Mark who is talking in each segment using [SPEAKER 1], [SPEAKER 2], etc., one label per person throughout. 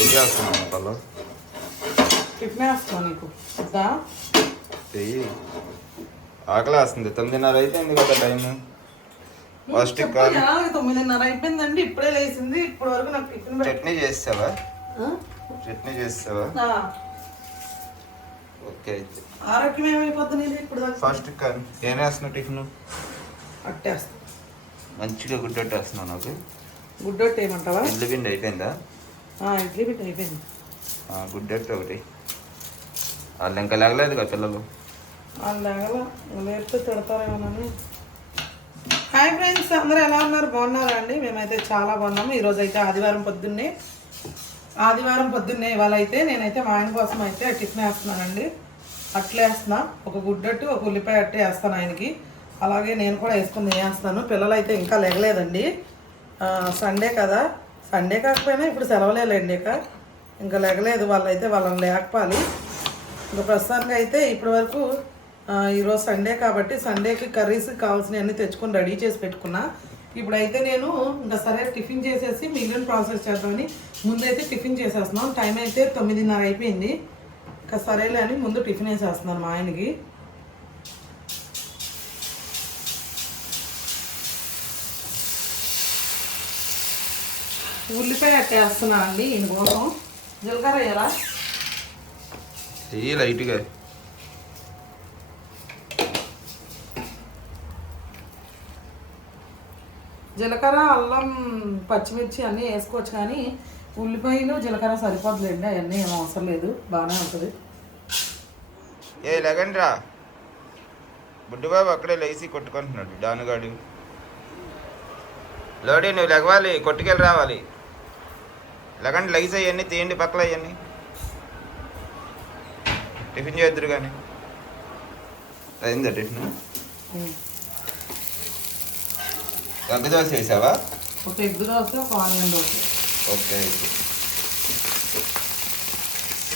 [SPEAKER 1] ఏం చేస్తున్నాను పళ్ళు
[SPEAKER 2] టిఫిన్ నీకు. వద్దా?
[SPEAKER 1] చెయ్యి. ఆకలి వేస్తుంది. తొమ్మిదిన్నర అయిపోయింది కదా టైం ఫస్ట్ కాల్.
[SPEAKER 2] తొమ్మిదిన్నర అయిపోయిందండి. ఇప్పుడే లేచింది. ఇప్పటి వరకు నాకు టిఫిన్
[SPEAKER 1] చట్నీ చేస్తావా? చట్నీ చేస్తావా? ఓకే అయితే.
[SPEAKER 2] ఆరోగ్యం ఏమైపోతుంది ఇప్పుడు
[SPEAKER 1] ఫస్ట్ కాల్. ఏం వేస్తున్నావు టిఫిన్?
[SPEAKER 2] అట్టేస్తా.
[SPEAKER 1] మంచిగా గుడ్డట్టు వేస్తున్నావు నాకు.
[SPEAKER 2] గుడ్డొట్టు ఏమంటావా?
[SPEAKER 1] ఇల్లు పిండి అయిపోయిందా?
[SPEAKER 2] ఇడ్లీ బిడ్డ అయిపోయింది.
[SPEAKER 1] ఆ, గుడ్డట్టు ఒకటి. వాళ్ళు ఇంకా లేగలేదు కదా పిల్లలు?
[SPEAKER 2] వాళ్ళు లేగల లేపితే తిడతారేమోనని. హాయ్ ఫ్రెండ్స్ అందరూ ఎలా ఉన్నారు? బాగున్నారా అండి? మేమైతే చాలా బాగున్నాము. ఈరోజు అయితే ఆదివారం పొద్దున్నే. ఆదివారం పొద్దున్నే ఇవాళ అయితే నేనైతే మా ఆయన కోసం అయితే టిఫిన్ వేస్తున్నానండి. అట్లే వేస్తున్నా. ఒక గుడ్డట్టు ఒక ఉల్లిపాయ అట్టే వేస్తాను ఆయనకి. అలాగే నేను కూడా వేసుకుని వేస్తాను పిల్లలు అయితే ఇంకా లేగలేదండి. సండే కదా. సండే కాకపోయినా ఇప్పుడు సెలవులేండి ఇక. ఇంకా లేగలేదు వాళ్ళైతే వాళ్ళని లేకపోవాలి ఇంకా ప్రస్తుతానికి అయితే ఇప్పటి వరకు ఈరోజు సండే కాబట్టి సండేకి కర్రీస్ కావాల్సినవన్నీ తెచ్చుకొని రెడీ చేసి పెట్టుకున్నా. ఇప్పుడైతే నేను ఇంకా సరే టిఫిన్ చేసేసి మిగిలిన ప్రాసెస్ చేద్దామని ముందైతే టిఫిన్ చేసేస్తున్నాం. టైం అయితే తొమ్మిదిన్నర అయిపోయింది. ఇంకా సరేలే అని ముందు టిఫిన్ వేసేస్తున్నాను మా ఆయనకి. ఉల్లిపాయ అట్టేస్తున్నా అండి ఈయన కోసం. జీలకర్ర వేయాలా
[SPEAKER 1] లైట్గా.
[SPEAKER 2] జీలకర్ర అల్లం పచ్చిమిర్చి అన్నీ వేసుకోవచ్చు కానీ ఉల్లిపాయలు జీలకర్ర సరిపోదులేండి అవన్నీ ఏం అవసరం లేదు బాగానే ఉంటుంది.
[SPEAKER 1] ఏ లేకండి రా. బుడ్డుబాబు అక్కడే లేచి కొట్టుకుంటున్నాడు డానుగాడు. లోడి నువ్వు లెగవాలి కొట్టుకెళ్ళి రావాలి. లెగండి లైస్ అవన్నీ తీయండి పక్కల అవన్నీ. టిఫిన్ చేద్దరు కానీ. అయిందా టిఫిన్? ఎగ్ దోశ వేసావా?
[SPEAKER 2] ఒక ఎగ్ దోశ ఒక ఆనియన్ దోశ.
[SPEAKER 1] ఓకే అయితే.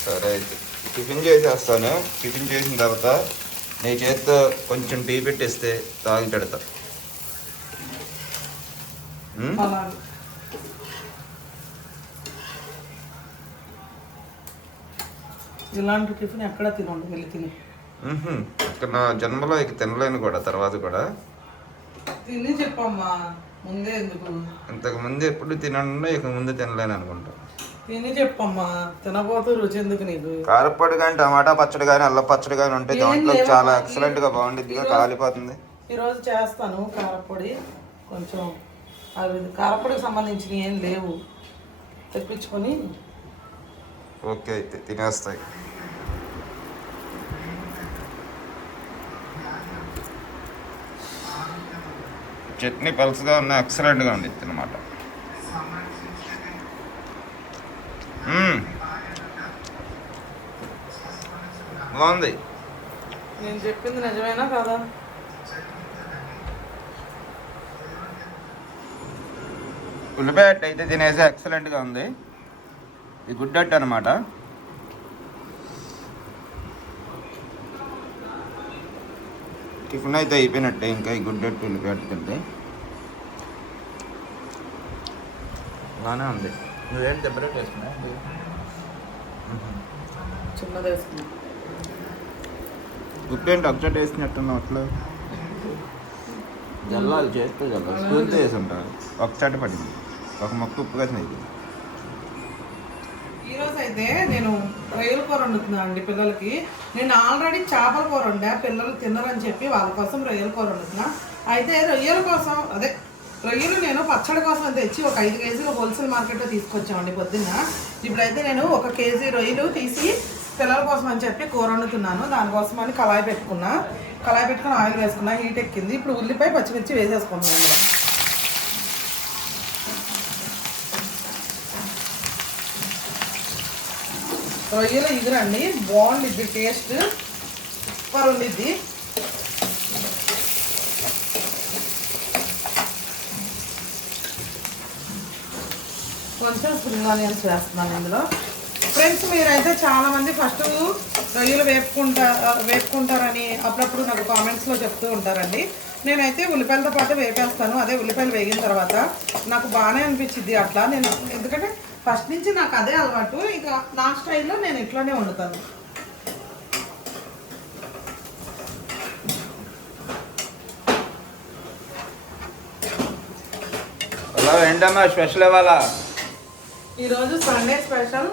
[SPEAKER 1] సరే అయితే. టిఫిన్ చేసేస్తాను. టిఫిన్ చేసిన తర్వాత నీ చేత్తో కొంచెం టీ పెట్టిస్తే తాగి పెడతా ఉమ్?
[SPEAKER 2] అలాగే ఇలాంటి టిఫిన్ ఎక్కడ తినండి వెళ్ళి తిని.
[SPEAKER 1] నా జన్మలో ఇక తినలేను కూడా తర్వాత కూడా.
[SPEAKER 2] తిని చెప్పమ్మా ముందే ఎందుకు?
[SPEAKER 1] ఇంతకు ముందు ఎప్పుడు తినను ఇక ముందు తినలేను అనుకుంటా.
[SPEAKER 2] తిని చెప్పమ్మా తినబోతూ రుచి ఎందుకు నీకు?
[SPEAKER 1] కారపొడి కానీ టమాటా పచ్చడి కానీ అల్ల పచ్చడి కానీ ఉంటే దాంట్లో. చాలా ఎక్సలెంట్గా బాగుండిద్దిగా కాలిపోతుంది.
[SPEAKER 2] ఈరోజు చేస్తాను కారపొడి కొంచెం అవి కారపొడికి సంబంధించినవి ఏం లేవు. తెప్పించుకొని
[SPEAKER 1] ఓకే అయితే తినేస్తాయి. చట్నీ పలుసుగా ఉన్న ఎక్సలెంట్గా ఉండిద్ది అనమాట బాగుంది.
[SPEAKER 2] నేను చెప్పింది నిజమేనా కాదా?
[SPEAKER 1] ఉల్లిపాయ అయితే తినేసి ఎక్సలెంట్గా ఉంది. ఇది గుడ్ అట్టు అనమాట టిఫిన్ అయితే అయిపోయినట్టే ఇంకా ఈ గుడ్ అట్టు ఉల్లిపాయ అట్టు తింటే బాగానే ఉంది. నువ్వేం దెబ్బరేట్ వేసుకున్నా
[SPEAKER 2] చిన్నది వేసుకున్నా.
[SPEAKER 1] ఉప్పు ఏంటి? అప్సెట్ వేసినట్టున్నావు అట్లా? జల్లాలి చేస్తే జల్లాలి. స్పూన్తో వేసి ఉంటారు ఒక చెట్టు పడింది. ఒక మొక్క ఉప్పు కలిసి అయిపోయింది
[SPEAKER 2] ఈరోజు అయితే నేను రొయ్యల కూర వండుతున్నాను అండి పిల్లలకి. నేను ఆల్రెడీ చేపల కూర వండా పిల్లలు తిన్నరని చెప్పి వాళ్ళ కోసం రొయ్యల కూర వండుతున్నా. అయితే రొయ్యల కోసం అదే రొయ్యలు నేను పచ్చడి కోసం తెచ్చి ఒక ఐదు కేజీలు హోల్సేల్ మార్కెట్లో తీసుకొచ్చామండి పొద్దున్న. ఇప్పుడైతే నేను ఒక కేజీ రొయ్యలు తీసి పిల్లల కోసం అని చెప్పి కూర వండుతున్నాను. దానికోసం అని కళాయి పెట్టుకున్నా. కళాయి పెట్టుకుని ఆయిల్ వేసుకున్నా హీట్ ఎక్కింది. ఇప్పుడు ఉల్లిపాయ పచ్చిమిర్చి వేసేసుకున్నాను రొయ్యలు ఇగురండి బాగుండిద్ది టేస్ట్ సూపర్ ఉండిద్ది కొంచెం స్ప్రింగ్ ఆనియన్స్ వేస్తున్నాను ఇందులో. ఫ్రెండ్స్ మీరైతే చాలామంది ఫస్ట్ రొయ్యలు వేపుకుంటా వేపుకుంటారని అప్పుడప్పుడు నాకు కామెంట్స్లో చెప్తూ ఉంటారండి. నేనైతే ఉల్లిపాయలతో పాటు వేపేస్తాను. అదే ఉల్లిపాయలు వేగిన తర్వాత నాకు బాగానే అనిపించింది అట్లా. నేను ఎందుకంటే ఫస్ట్ నుంచి నాకు అదే అలవాటు. ఇక నా స్టైల్లో నేను ఇట్లానే వండుతాను.
[SPEAKER 1] అలా ఏంటమ్మా స్పెషల్ ఇవ్వాలా
[SPEAKER 2] ఈరోజు సండే స్పెషల్.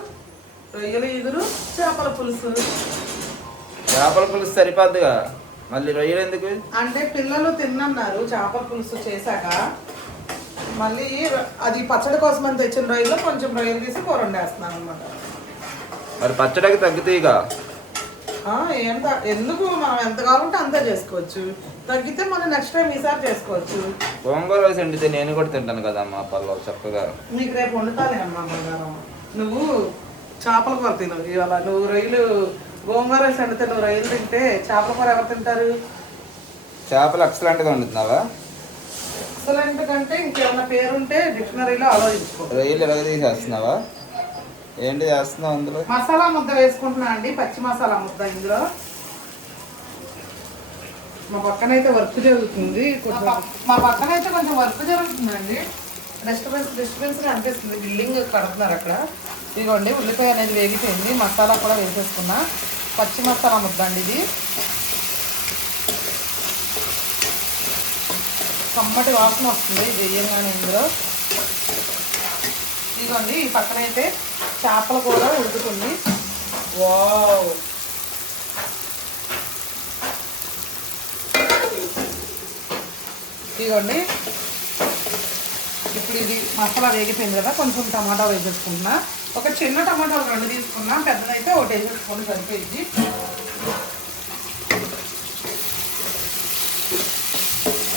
[SPEAKER 2] రొయ్యల ఎగురు చేపల పులుసు.
[SPEAKER 1] చేపల పులుసు సరిపోద్దిగా? మళ్ళీ రొయ్యలు ఎందుకు?
[SPEAKER 2] అంటే పిల్లలు తిన్నన్నారు చేపల పులుసు చేశాక. మళ్ళీ అది పచ్చడి కోసం అని తెచ్చిన రొయ్యలు కొంచెం రొయ్యలు తీసి కూర వండేస్తున్నాను అనమాట
[SPEAKER 1] మరి పచ్చడికి తగ్గుతాయిగా
[SPEAKER 2] ఎంత ఎందుకు? మనం ఎంత కావాలంటే అంతే చేసుకోవచ్చు. తగ్గితే మనం నెక్స్ట్ టైం ఈసారి చేసుకోవచ్చు.
[SPEAKER 1] గోంగూర వేసి వండితే నేను కూడా తింటాను కదమ్మా పర్వాలేదు చక్కగా.
[SPEAKER 2] నీకు రేపు వండుతాలే అమ్మా బంగారం. నువ్వు చేపల కూర తిను. ఇవాళ నువ్వు రొయ్యలు గోంగూర వేసి వండితే నువ్వు రొయ్యలు తింటే చేపల కూర ఎవరు తింటారు?
[SPEAKER 1] చేపలు ఎక్సలెంట్గా వండుతున్నావా?
[SPEAKER 2] ఎక్సలెంట్ కంటే ఇంకేమన్నా పేరుంటే డిక్షనరీలో ఆలోచించుకో
[SPEAKER 1] రొయ్యలు ఎలాగ తీసేస్తున్నావా? ఏంటి చేస్తున్నావు అందులో?
[SPEAKER 2] మసాలా ముద్ద వేసుకుంటున్నా అండి పచ్చి మసాలా ముద్ద ఇందులో. మా పక్కన అయితే వర్క్ జరుగుతుంది కొంచెం- మా పక్కన అయితే కొంచెం వర్క్ జరుగుతుందండి. డిస్టర్బెన్స్ డిస్టర్బెన్స్గా అనిపిస్తుంది బిల్డింగ్ కడుతున్నారు అక్కడ. ఇదిగోండి ఉల్లిపాయ అనేది వేగిపోయింది మసాలా కూడా వేసేసుకున్నా. పచ్చి మసాలా ముద్ద అండి ఇది. కమ్మటి వాసన వస్తుంది వేయంగానే ఇందులో. ఇదిగోండి ఈ పక్కన అయితే కూడా ఉడుకుతుంది. వావ్! ఇదిగోండి ఇప్పుడు ఇది మసాలా వేగిపోయింది కదా కొంచెం టమాటా వేసేసుకుంటున్నా. ఒక చిన్న టమాటాలు రెండు తీసుకున్నా పెద్దదైతే ఒకటి వేసేసుకొని సరిపోయింది.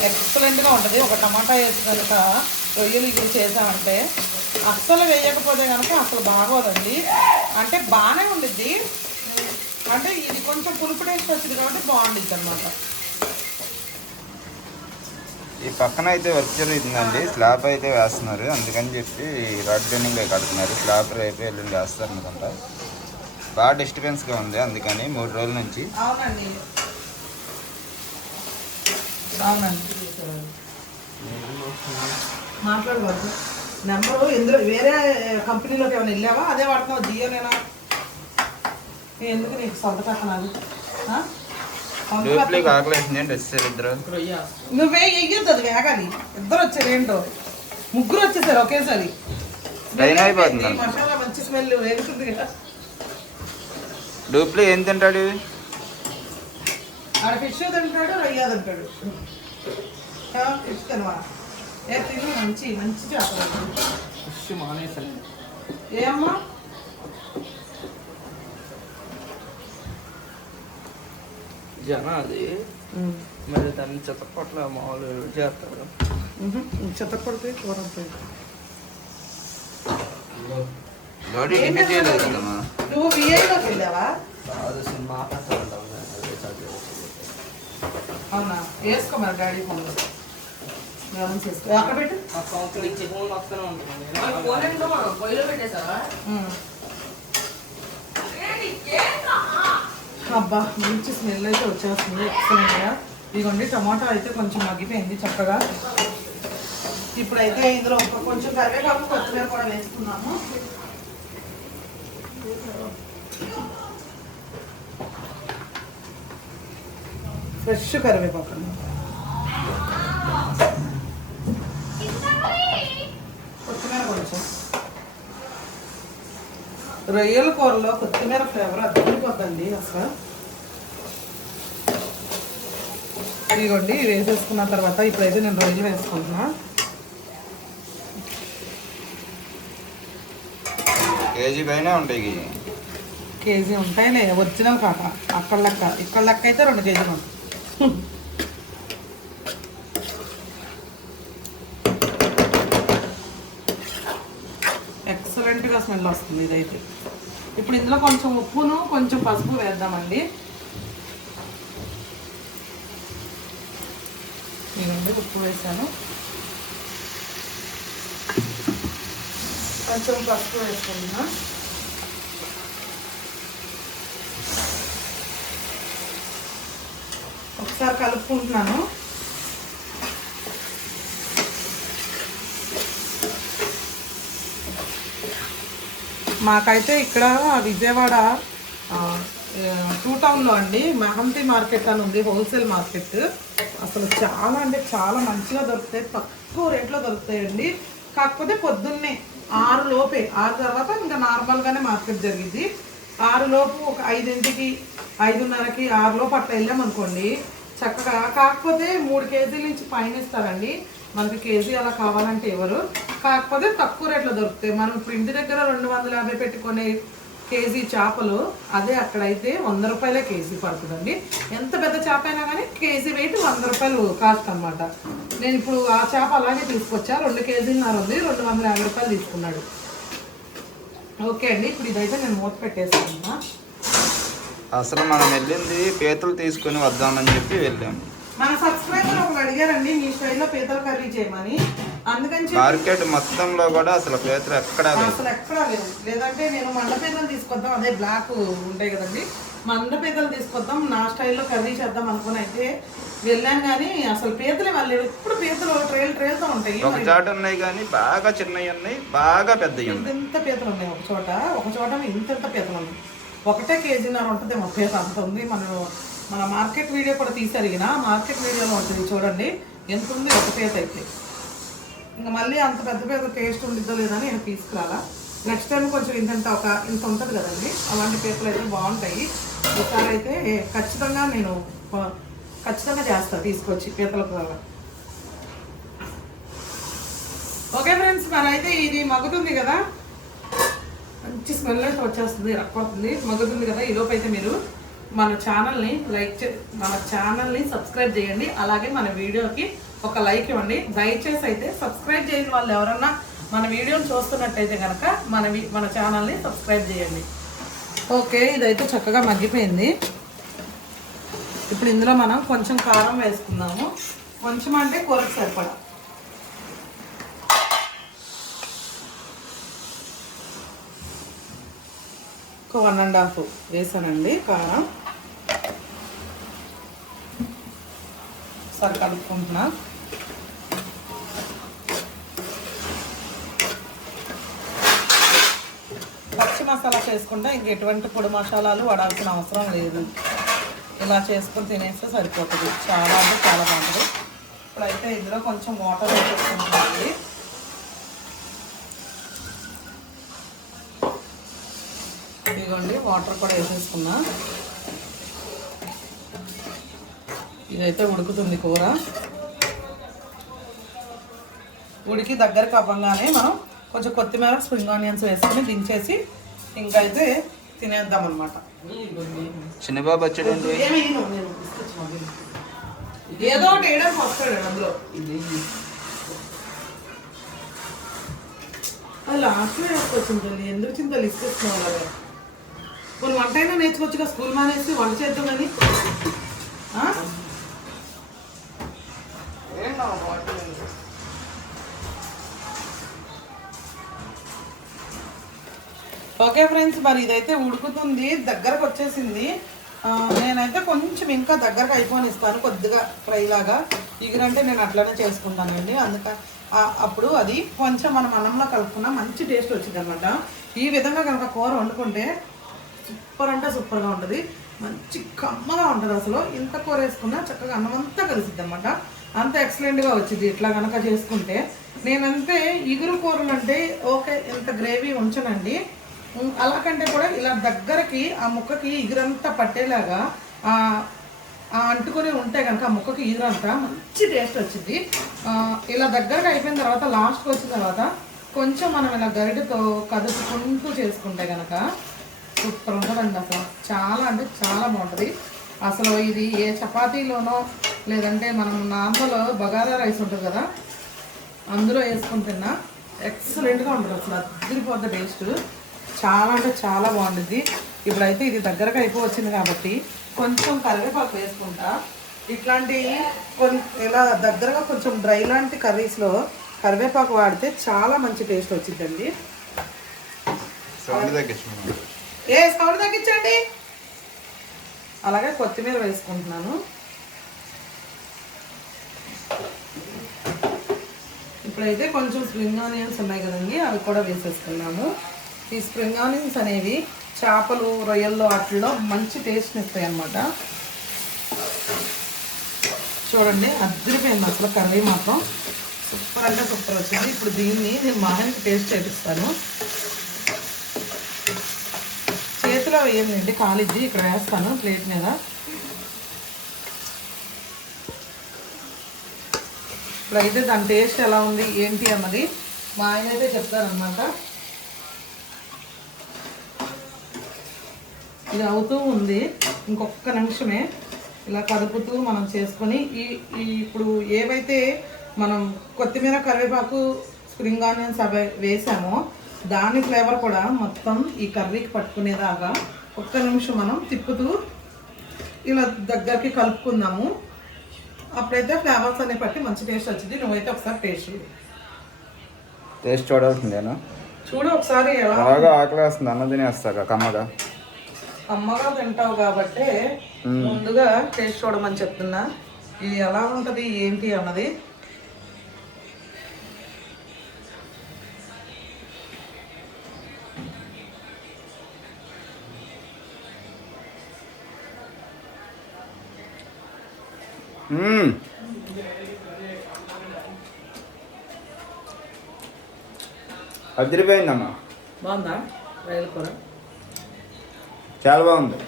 [SPEAKER 2] ఎక్సలెంట్గా ఉంటుంది. ఒక టమాటా వేసి కనుక రొయ్యలు ఇది చేసామంటే అస్సలు వేయకపోతే కనుక అసలు బాగోదండి. అంటే బాగానే ఉండిద్ది. అంటే ఇది కొంచెం పులుపు టేస్ట్ వచ్చింది కాబట్టి బాగుండిద్ది అనమాట
[SPEAKER 1] ఈ పక్కన అయితే వర్క్ జరుగుతుందండి స్లాబ్ అయితే వేస్తున్నారు. అందుకని చెప్పి రాడ్ బెండింగ్ కడుతున్నారు. స్లాబ్ రేపు ఎల్లుండి వేస్తారు అనుకుంటా బాగా డిస్టర్బెన్స్గా ఉంది. అందుకని మూడు రోజుల నుంచి
[SPEAKER 2] అవునండి. మాట్లాడవద్దు నెంబరు ఇందులో వేరే కంపెనీలోకి ఏమైనా వెళ్ళావా? అదే వాడుతున్నావు జియో నేను? ఎందుకు నీకు సొంత
[SPEAKER 1] ఇద్దరు?
[SPEAKER 2] నువ్వే ఎయ్యొద్దు అది వేగాలి. ఇద్దరు వచ్చారు ఏంటో ముగ్గురు వచ్చేసారు ఒకేసారి. మసాలా మంచి స్మెల్ వేగుతుంది కదా.
[SPEAKER 1] డూప్లీ ఏం తింటాడు?
[SPEAKER 2] ఆడ ఫిష్ తింటాడు రొయ్య తింటాడు. ఫిష్ తినవా? ఏ తిను మంచి మంచి చేపలు
[SPEAKER 3] ఫిష్ మానేసాను
[SPEAKER 2] ఏమ్మా?
[SPEAKER 3] జన అది మరి దాన్ని చెత్తపట్ల మామూలు చేస్తారు.
[SPEAKER 2] చెత్త పడితే కూర నువ్వు విఐలోకి వెళ్ళావా?
[SPEAKER 3] సినిమా. ఉంటాం
[SPEAKER 2] అవునా? వేసుకో మరి డాడీ ఫోన్. గమనించి చేసుకో. అక్కడ పెట్టు.
[SPEAKER 3] ఫోన్ వస్తూనే ఉంటుంది. పొయ్యిలో.
[SPEAKER 2] అబ్బా మంచి స్మెల్ అయితే వచ్చేస్తుంది. ఎక్సలెంట్గా. ఇదిగోండి టమాటా అయితే కొంచెం మగ్గిపోయింది చక్కగా. ఇప్పుడైతే ఇందులో కొంచెం కరివేపాకు కొత్తిమీర కూడా వేసుకున్నాము ఫ్రెష్ కరివేపాకు. కొత్తిమీర కొంచెం రొయ్యల కూరలో కొత్తిమీర ఫ్లేవర్ అద్దరిపోద్దండి అసలు ఇదిగోండి వేసేసుకున్న తర్వాత ఇప్పుడైతే నేను రొయ్యలు వేసుకుంటున్నా
[SPEAKER 1] కేజీ పైన ఉంటాయి.
[SPEAKER 2] కేజీ ఉంటాయిలే ఒరిజినల్ కాక అక్కడ లెక్క ఇక్కడ లెక్క అయితే రెండు కేజీలు ఉంటాయి ఎక్సలెంట్గా స్మెల్ వస్తుంది ఇదైతే. ఇప్పుడు ఇందులో కొంచెం ఉప్పును కొంచెం పసుపు వేద్దామండి. నేనండి ఉప్పు వేసాను. కొంచెం పసుపు వేసుకుంటున్నా. ఒకసారి కలుపుకుంటున్నాను. మాకైతే ఇక్కడ విజయవాడ టూ టౌన్లో అండి మెహంతి మార్కెట్ అని ఉంది హోల్సేల్ మార్కెట్. అసలు చాలా అంటే చాలా మంచిగా దొరుకుతాయి తక్కువ రేట్లో దొరుకుతాయండి. కాకపోతే పొద్దున్నే ఆరు లోపే ఆరు తర్వాత ఇంకా నార్మల్గానే మార్కెట్ జరిగింది. ఆరు లోపు ఒక ఐదింటికి ఐదున్నరకి ఆరు లోపు అట్లా వెళ్ళామనుకోండి చక్కగా కాకపోతే మూడు కేజీల నుంచి పైన ఇస్తారండి. మనకి కేజీ అలా కావాలంటే ఎవరు? కాకపోతే తక్కువ రేట్లో దొరుకుతాయి. మనం ఇప్పుడు ఇంటి దగ్గర రెండు వందల యాభై పెట్టుకునే కేజీ చేపలు అదే అక్కడైతే వంద రూపాయలే కేజీ పడుతుందండి. ఎంత పెద్ద చేప అయినా కానీ కేజీ వెయిట్ వంద రూపాయలు కాస్ట్ నేను ఇప్పుడు ఆ చేప అలాగే తీసుకొచ్చా. రెండు కేజీన్నర ఉంది రెండు వందల యాభై రూపాయలు తీసుకున్నాడు. ఓకే అండి. ఇప్పుడు ఇదైతే నేను మూత పెట్టేసుకున్నా
[SPEAKER 1] అసలు మనం వెళ్ళింది పీతలు తీసుకొని వద్దామని చెప్పి వెళ్ళాము
[SPEAKER 2] మన సబ్స్క్రైబర్ ఒకరు అడిగారండి మీ స్టైల్లో పీతల కర్రీ చేయమని. అందుకని
[SPEAKER 1] మార్కెట్ మొత్తంలో కూడా అసలు పీతలు ఎక్కడా లేవు.
[SPEAKER 2] అసలు ఎక్కడా లేవు. లేదంటే నేను మండ పీతలు తీసుకొద్దాం అదే బ్లాక్ ఉంటాయి కదండి. మండ పీతలు తీసుకొద్దాం నా స్టైల్లో కర్రీ చేద్దాం అనుకుని అయితే వెళ్ళాను కానీ అసలు పీతలే వాళ్ళు ఎప్పుడు పీతలు ట్రైల్ ట్రైల్తో ఉంటాయి.
[SPEAKER 1] ఒక చాట ఉన్నాయి కానీ బాగా చిన్నవి ఉన్నాయి బాగా పెద్దవి ఉన్నాయి.
[SPEAKER 2] ఇంత పీతలు ఉన్నాయి. ఒక చోట ఒక చోట ఇంత ఇంత పీతలు ఉన్నాయి. ఒకటే కేజీన్నర ఉంటుంది ముప్పై అంత ఉంది. మనం మన మార్కెట్ వీడియో కూడా తీసరిగిన మార్కెట్ వీడియోలో ఉంటుంది చూడండి ఎంత ఉంది ఒక పీత అయితే. ఇంకా మళ్ళీ అంత పెద్ద పెద్ద టేస్ట్ ఉండిద్దో లేదని నేను తీసుకురాలా. నెక్స్ట్ టైం కొంచెం ఇంత ఒక ఇంత ఉంటుంది కదండి అలాంటి పీతలు అయితే బాగుంటాయి. ఈసారి అయితే ఖచ్చితంగా నేను ఖచ్చితంగా చేస్తాను తీసుకొచ్చి పీతల కూర ఓకే ఫ్రెండ్స్ మరి అయితే ఇది మగ్గుతుంది కదా. మంచి స్మెల్ అయితే వచ్చేస్తుంది రక్కొస్తుంది. మగ్గుతుంది కదా ఈలోపు అయితే మీరు మన ఛానల్ని లైక్ చే మన ఛానల్ని సబ్స్క్రైబ్ చేయండి. అలాగే మన వీడియోకి ఒక లైక్ ఇవ్వండి. దయచేసి అయితే సబ్స్క్రైబ్ చేయని వాళ్ళు ఎవరన్నా మన వీడియోని చూస్తున్నట్టయితే కనుక మన మన ఛానల్ని సబ్స్క్రైబ్ చేయండి. ఓకే ఇదైతే చక్కగా మగ్గిపోయింది. ఇప్పుడు ఇందులో మనం కొంచెం కారం వేసుకుందాము. కొంచెం అంటే కూరకు సరిపడా. ఒక వన్ అండ్ హాఫ్ వేసానండి కారం. సరి కలుపుకుంటున్నా. పచ్చి మసాలా చేసుకుంటే ఇంక ఎటువంటి పొడి మసాలాలు వాడాల్సిన అవసరం లేదు. ఇలా చేసుకొని తినేస్తే సరిపోతుంది. చాలా అంటే చాలా బాగుంటుంది. ఇప్పుడైతే ఇందులో కొంచెం వాటర్ వేసుకుంటున్నాం ఇదిగోండి వాటర్ కూడా వేసేసుకున్నా. ఇదైతే ఉడుకుతుంది కూర. ఉడికి దగ్గరకు అవ్వగానే మనం కొంచెం కొత్తిమీర స్ప్రింగ్ ఆనియన్స్ వేసుకొని దించేసి ఇంకా అయితే తినేద్దాం అనమాట
[SPEAKER 1] చిన్నబాబు
[SPEAKER 2] ఏదో ఒకటి వేయడానికి వస్తాడు అందులో. అది లాస్ట్లో వేసుకోవచ్చు తల్లి. ఎందుకు చింతలు అలాగే? కొన్ని వంట అయినా నేర్చుకోవచ్చుగా స్కూల్ మానేసి వంట చేద్దామని ఓకే ఫ్రెండ్స్ మరి ఇదైతే ఉడుకుతుంది దగ్గరకు వచ్చేసింది. నేనైతే కొంచెం ఇంకా దగ్గరకు అయిపోని ఇస్తాను కొద్దిగా ఫ్రై లాగా. ఇగురంటే నేను అట్లనే చేసుకుంటానండి. అందుక అప్పుడు అది కొంచెం మనం అన్నంలో కలుపుకున్నా మంచి టేస్ట్ వచ్చింది అనమాట ఈ విధంగా కనుక కూర వండుకుంటే సూపర్ అంటే సూపర్గా ఉంటుంది. మంచి కమ్మగా ఉంటుంది అసలు. ఇంత కూర వేసుకున్నా చక్కగా అన్నం అంతా కలిసిద్ది అనమాట అంత ఎక్సలెంట్గా వచ్చింది. ఇట్లా కనుక చేసుకుంటే నేనంతే ఇగురు కూరలు అంటే ఓకే ఇంత గ్రేవీ ఉంచనండి. అలా కంటే కూడా ఇలా దగ్గరకి ఆ ముక్కకి ఇగురంతా పట్టేలాగా ఆ అంటుకొని ఉంటే కనుక ఆ ముక్కకి ఇగురంతా మంచి టేస్ట్ వచ్చింది. ఇలా దగ్గరగా అయిపోయిన తర్వాత లాస్ట్కి వచ్చిన తర్వాత కొంచెం మనం ఇలా గరిటతో కదుపుకుంటూ చేసుకుంటే కనుక సూపర్ ఉంటుందండి అసలు. చాలా అంటే చాలా బాగుంటుంది. అసలు ఇది ఏ చపాతీలోనో లేదంటే మనం నార్మల్ బగారా రైస్ ఉంటుంది కదా అందులో వేసుకుని తిన్నా ఎక్సలెంట్గా ఉంటుంది అసలు. అద్దరిపోద్ది టేస్ట్. చాలా అంటే చాలా బాగుంటుంది ఇప్పుడైతే ఇది దగ్గరకు అయిపోవచ్చింది కాబట్టి కొంచెం కరివేపాకు వేసుకుంటా. ఇట్లాంటి కొన్ని ఇలా దగ్గరగా కొంచెం డ్రై లాంటి కర్రీస్లో కరివేపాకు వాడితే చాలా మంచి టేస్ట్ వచ్చిందండి ఏ సౌండ్ తగ్గించండి. అలాగే కొత్తిమీర వేసుకుంటున్నాను. ఇప్పుడైతే కొంచెం స్ప్రింగ్ ఆనియన్స్ ఉన్నాయి కదండి అవి కూడా వేసేసుకున్నాము. ఈ స్ప్రింగ్ ఆనియన్స్ అనేవి చేపలు రొయ్యల్లో వాటిల్లో మంచి టేస్ట్ని ఇస్తాయి అన్నమాట. చూడండి అద్దరిపోయింది అసలు కర్రీ మాత్రం. సూపర్ అంటే సూపర్ వచ్చింది. ఇప్పుడు దీన్ని నేను మహానికి టేస్ట్ చేపిస్తాను. చేతిలో వేయండి కాలిద్ది ఇక్కడ వేస్తాను ప్లేట్ మీద. ఇప్పుడైతే దాని టేస్ట్ ఎలా ఉంది ఏంటి అన్నది మా ఆయన అయితే చెప్తారనమాట ఇది అవుతూ ఉంది ఇంకొక నిమిషమే. ఇలా కదుపుతూ మనం చేసుకొని ఈ ఈ ఇప్పుడు ఏవైతే మనం కొత్తిమీర కరివేపాకు స్ప్రింగ్ ఆనియన్స్ అవి వేసామో దాని ఫ్లేవర్ కూడా మొత్తం ఈ కర్రీకి పట్టుకునేదాకా ఒక్క నిమిషం మనం తిప్పుతూ ఇలా దగ్గరికి కలుపుకుందాము. అప్పుడైతే ఫ్లేవర్స్ అనేవి పట్టి మంచి టేస్ట్ వచ్చింది. నువ్వైతే ఒకసారి టేస్ట్
[SPEAKER 1] టేస్ట్ చూడాల్సిందేనా?
[SPEAKER 2] చూడు ఒకసారి ఎలా
[SPEAKER 1] అలాగా ఆకలి వేస్తుంది అన్న తినేస్తాక కమ్మగా.
[SPEAKER 2] అమ్మగా తింటావు కాబట్టి ముందుగా టేస్ట్ చూడమని చెప్తున్నా. ఇది ఎలా ఉంటుంది ఏంటి అన్నది
[SPEAKER 1] అదిరిపోయిందమ్మా.
[SPEAKER 2] బాగుందా? రైలు కూర?
[SPEAKER 1] చాలా బాగుంది.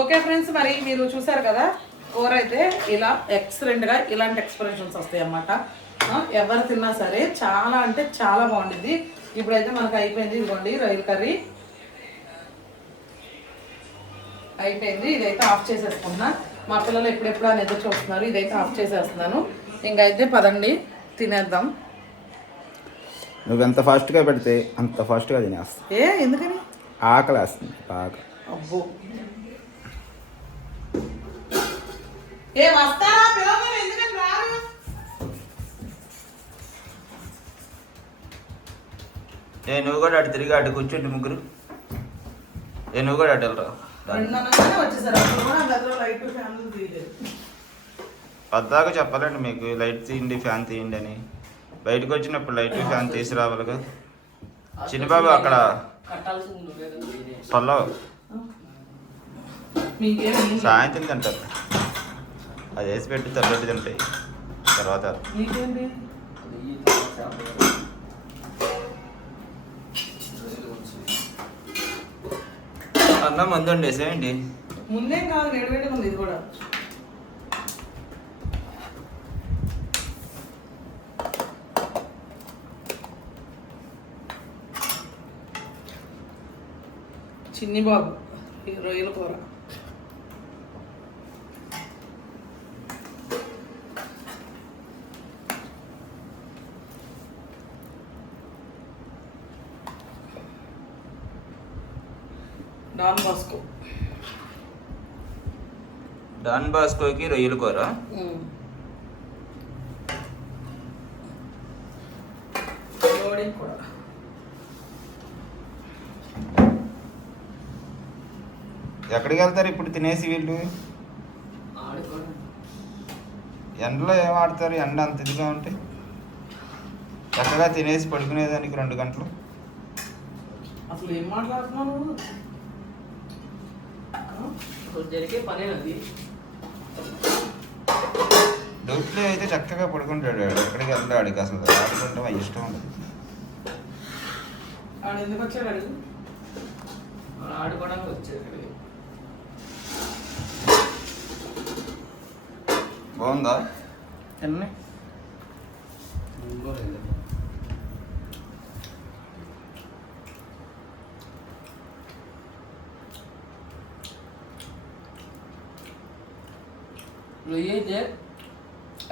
[SPEAKER 2] ఓకే ఫ్రెండ్స్ మరి మీరు చూసారు కదా కూర అయితే ఇలా ఎక్సలెంట్గా ఇలాంటి ఎక్స్ప్రెషన్స్ వస్తాయి అన్నమాట. ఎవరు తిన్నా సరే చాలా అంటే చాలా బాగుంటుంది ఇప్పుడైతే మనకు అయిపోయింది ఇదిగోండి రైలు కర్రీ. అయిపోయింది ఇదైతే ఆఫ్ చేసేసుకున్నా మా పిల్లలు ఎప్పుడెప్పుడు అని ఎదురు చూస్తున్నారు. ఇదైతే ఆఫ్ చేసేస్తున్నాను. ఇంకైతే పదండి తినేద్దాం.
[SPEAKER 1] నువ్వు ఎంత ఫాస్ట్గా పెడితే అంత ఫాస్ట్గా తినేస్తా
[SPEAKER 2] ఏ ఎందుకని?
[SPEAKER 1] ఆకలి వేస్తుంది బాగా.
[SPEAKER 2] అబ్బో. ఏ వస్తారా? పిల్లలు ఎందుకని రారు?
[SPEAKER 1] ఏ నువ్వు కూడా అటు తిరిగి అటు కూర్చుంటే ముగ్గురు. ఏ నువ్వు కూడా అటు వెళ్ళరా?
[SPEAKER 2] రెండు అనగానే వచ్చేసారు. అప్పుడు కూడా గదిలో లైట్ ఫ్యాన్లు తీయలేదు.
[SPEAKER 1] పద్దాక చెప్పాలండి మీకు లైట్ తీయండి ఫ్యాన్ తీయండి అని. బయటకు వచ్చినప్పుడు లైట్ ఫ్యాన్ తీసుకురావాలిగా చిన్నబాబు అక్కడ. పల్లవ్ సాయంత్రం తింటారు. అది వేసి పెట్టి తెల్లటి తింటాయి. తర్వాత
[SPEAKER 2] చాలా
[SPEAKER 3] మంది తర్వాత చేపలు.
[SPEAKER 1] అన్నం మందు వండేసేయండి
[SPEAKER 2] ముందేం కాదు వేడివేడి ఉంది ఇది కూడా చిన్ని బాబు రొయ్యల కూర డాన్ బాస్కో
[SPEAKER 1] డాన్ బాస్కోకి రొయ్యల కూర. ఎక్కడికి వెళ్తారు ఇప్పుడు తినేసి వీళ్ళు. ఎండలో ఏం ఆడతారు? ఎండ అంత ఇదిగా ఉంటే? చక్కగా తినేసి పడుకునేదానికి రెండు గంటలు.
[SPEAKER 2] అసలు ఏం?
[SPEAKER 3] అసలు జరిగే పనే అది.
[SPEAKER 1] డౌట్లో అయితే చక్కగా పడుకుంటాడు వాడు. ఎక్కడికి వెళ్తాడు వాడికి అసలు? ఆడుకుంటాం అది ఇష్టం ఉండదు.
[SPEAKER 2] ఆడు ఎందుకు వచ్చాడు
[SPEAKER 3] ఆడుకోవడానికి.
[SPEAKER 1] బాగుందా? ఎన్ని
[SPEAKER 3] రొయ్య అయితే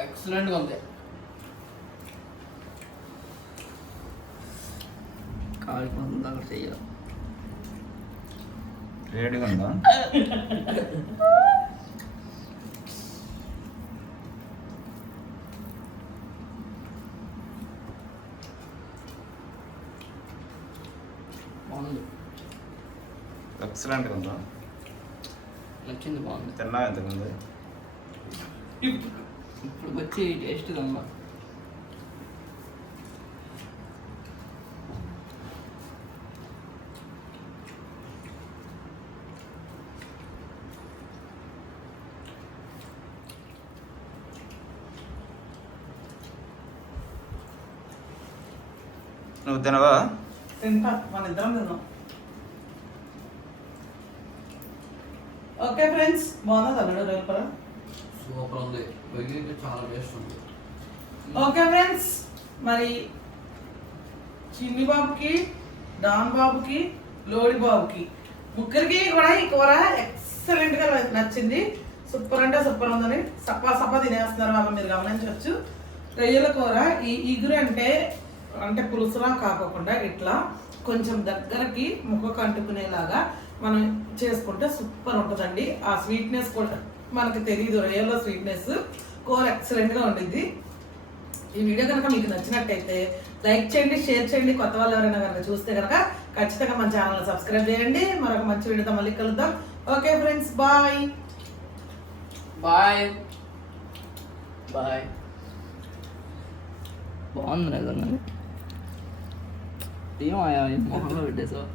[SPEAKER 3] ఎక్సలెంట్గా ఉంది. కాలిపోతుంది అక్కడ చెయ్యాలి
[SPEAKER 1] వేడిగా ఉందా?
[SPEAKER 3] బాగుంది.
[SPEAKER 1] ఎక్సలెంట్గా ఉందా?
[SPEAKER 3] నచ్చింది బాగుంది.
[SPEAKER 1] తిన్నా ఎంతకుంది
[SPEAKER 3] ఇప్పుడు వచ్చే టేస్ట్ దమ్మా
[SPEAKER 1] నువ్వు తినవా?
[SPEAKER 2] తింటా మన ఇద్దరం ఓకే ఫ్రెండ్స్ బాగుందా తమిళ
[SPEAKER 3] రైలు ఉంది. రొయ్య చాలా టేస్ట్ ఉంది.
[SPEAKER 2] ఓకే ఫ్రెండ్స్ మరి చిన్ని బాబుకి డాన్ బాబుకి లోడి బాబుకి ముగ్గురికి కూడా ఈ కూర ఎక్సలెంట్గా నచ్చింది. సూపర్ అంటే సూపర్ ఉందని సప్పా సప్పా తినేస్తున్నారు వాళ్ళు మీరు గమనించవచ్చు. రొయ్యల కూర ఈ ఇగురు అంటే అంటే పులుసులా కాకోకుండా ఇట్లా కొంచెం దగ్గరకి ముక్కకు అంటుకునేలాగా మనం చేసుకుంటే సూపర్ ఉంటుందండి. ఆ స్వీట్నెస్ కూడా మనకి తెలియదు రొయ్యల్లో స్వీట్నెస్ కూర ఎక్సలెంట్గా ఉండిద్ది. ఈ వీడియో కనుక మీకు నచ్చినట్టయితే లైక్ చేయండి షేర్ చేయండి. కొత్త వాళ్ళు ఎవరైనా కనుక చూస్తే కనుక ఖచ్చితంగా మన ఛానల్ సబ్స్క్రైబ్ చేయండి. మరొక మంచి వీడియోతో మళ్ళీ కలుద్దాం. Okay friends bye
[SPEAKER 3] bye bye బాగుంది నిజంగా ఏమయ్యా మొహంలో పెట్టేసావు?